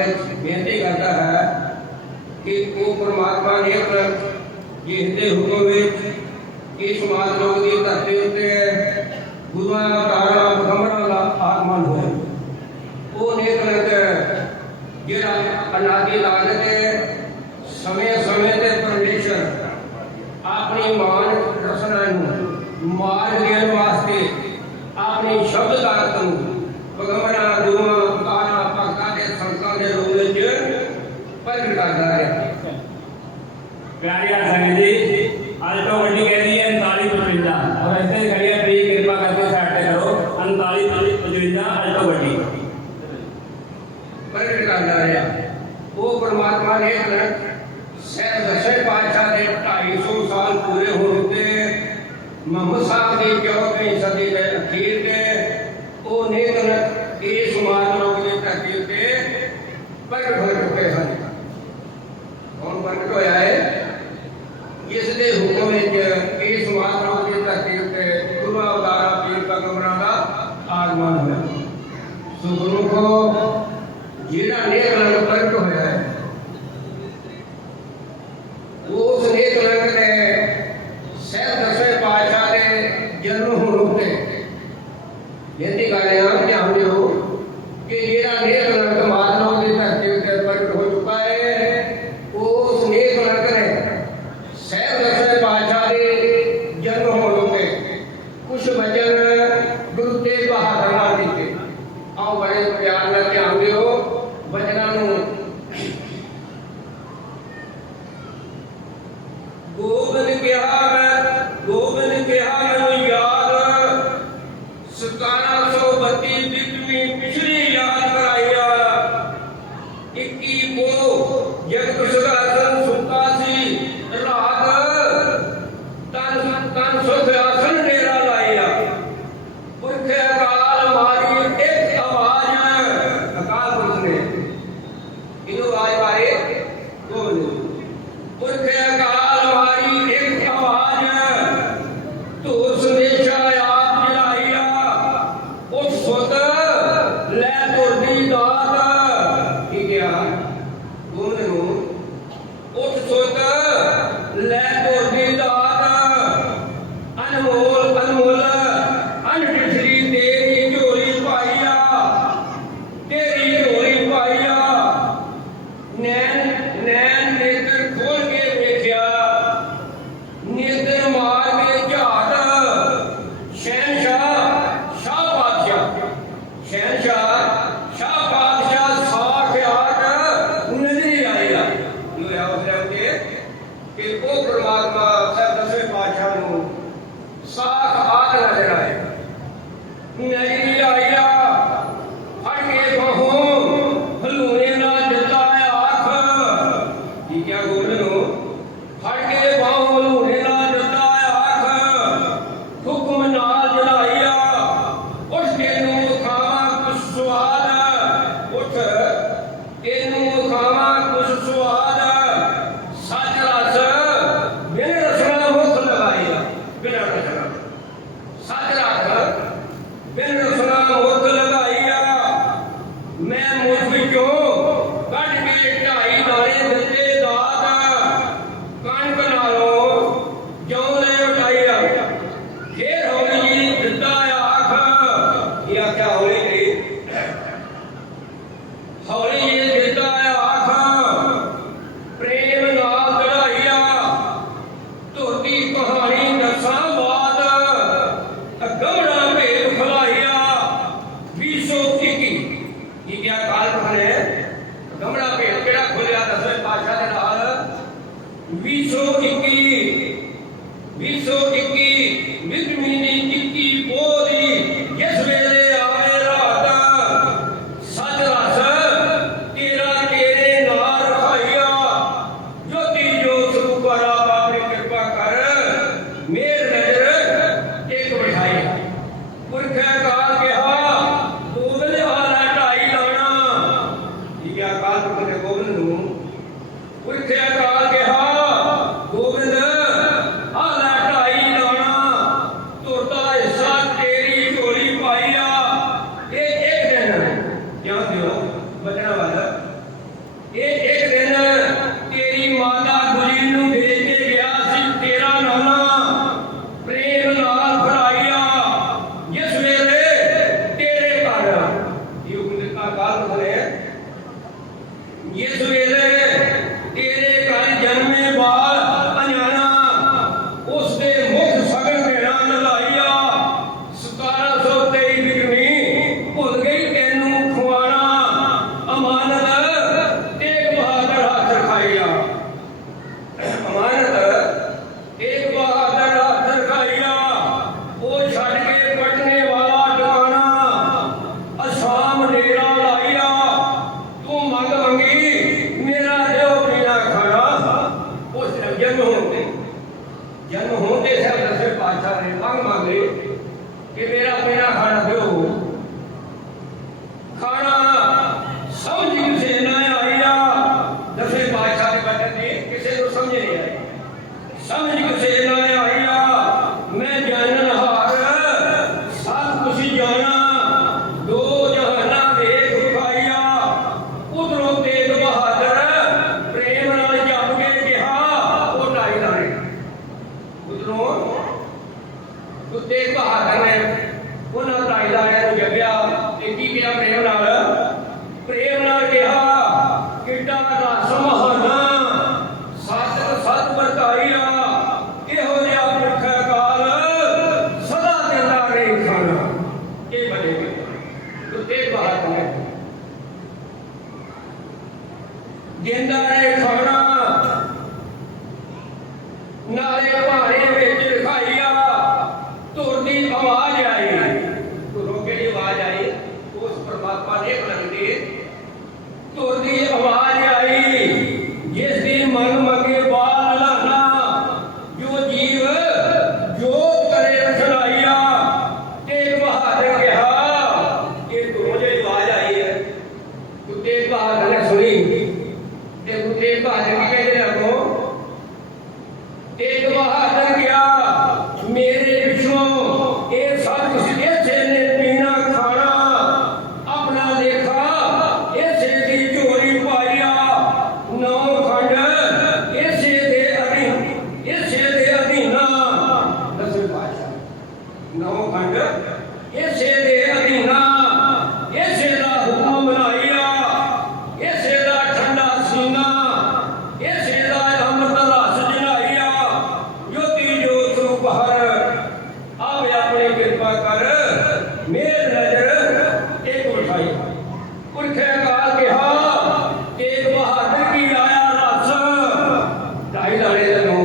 ਵਿੱਚ ਬੇਨਤੀ ਕਰਦਾ ਹੈ ਕਿ ਉਹ ਪਰਮਾਤਮਾ ਨੇ ਆਪਣਾ ਜਿਸ ਦੇ ਹੁਕਮ ਵਿੱਚ ਇਹ ਸਮਾਜ ਲੋਕ ਦੀ ਧਰਤੀ ਉੱਤੇ ਗੁਰੂਆਂ ਦਾ ਕਾਰਨਾ ਬਖਮਰਾਂ ਦਾ ਆਤਮਨ ਹੋਇਆ ਉਹ ਨੇਕ ਰਹਿਤ ਜਿਹੜਾ ਅਨਾਦੀ ਲਾਗਤ ਹੈ ਸਮੇਂ ਸਮੇਂ ਤੇ ਪਰਮੇਸ਼ਰ ਆਪਣੀ ਮਾਨ ਰਸਨਾ ਨੂੰ ਮਾਰ ਦੇਣ ਵਾਸਤੇ ਆਪਣੇ ਸ਼ਬਦ ਦਾਤ ਨੂੰ ਬਖਮਰਾਂ ਗੁਰੂਆਂ लगा के प्यारी संघ जी अल्टो वड्डी कह रही है अनतालीस पचवंजा और ऐसे घड़िया प्लीज़ कृपा करके साटे करो अनतालीस पचवंजा अल्टो वड्डी पर दुकानदार वो परमात्मा ने तरफ़ सह दशे पातशाह के ढाई सौ साल पूरे होने मोहम्मद साहब की क्यों सदी के अखीर तो जो देखभाल कर रहे हैं। उन्होंने इदारे को जगया एक प्रेम ਨੌ ਖੰਡ ਇਸੇ ਦੇ ਅਧੀਨਾ ਇਸੇ ਦਾ ਹੁਕਮ ਬਣਾਈਆ ਇਸੇ ਦਾ ਠੰਡਾ ਸੀਨਾ ਇਸੇ ਦਾ ਅੰਮ੍ਰਿਤ ਰਸ ਜਨਾਈਆ ਜੋਤੀ ਜੋਤ ਰੂਪ ਹਰ ਆਵੇ ਆਪਣੀ ਕਿਰਪਾ ਕਰ ਮੇਰ ਨਜ਼ਰ ਇੱਕ ਉਠਾਈ ਪੁਰਖੇ ਕਾਲ ਕਿਹਾ ਤੇਗ ਬਹਾਦਰ ਕੀ ਆਇਆ ਰਸ ਢਾਈ ਲਾੜੇ ਦੇ ਨੋ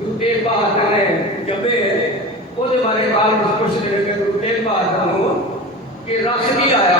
ਜੁੱਤੇ ਬਹਾਦਰ ਨੇ ਜਬੇ ਕਿ ਰਸ ਵੀ ਆਇਆ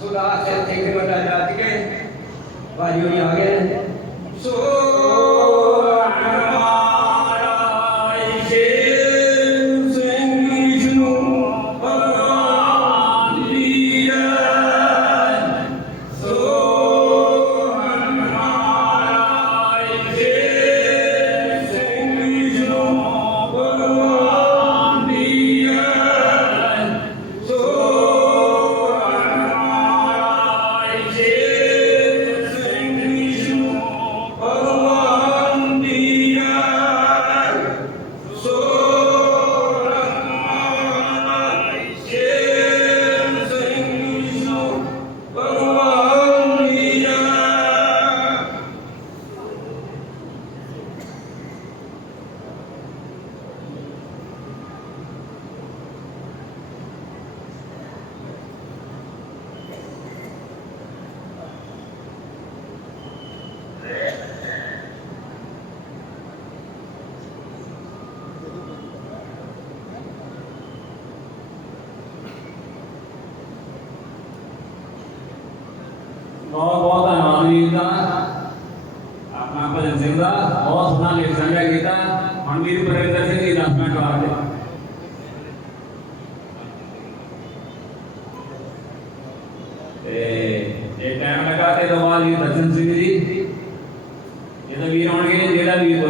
सुदास थे जाति के भाइयों आगे सो ਬਹੁਤ ਬਹੁਤ ਧੰਨਵਾਦ ਵੀਰ ਦਾ। ਆਪਣਾ ਭਜਨ ਸਿੰਘ ਦਾ ਬਹੁਤ ਸੋਹਣਾ ਲੇਖ ਸਾਂਝਾ ਕੀਤਾ। ਹੁਣ ਵੀਰ ਪ੍ਰਵਿੰਦਰ ਸਿੰਘ ਜੀ 10 ਮਿੰਟ ਵਾਸਤੇ ਤੇ ਇਹ ਟਾਈਮ ਲਗਾ ਤੇ ਤੋਂ ਬਾਅਦ ਜੀ ਦਰਸ਼ਨ ਸਿੰਘ ਜੀ। ਜਦੋਂ ਵੀਰ ਆਉਣਗੇ, ਜਿਹੜਾ ਵੀਰ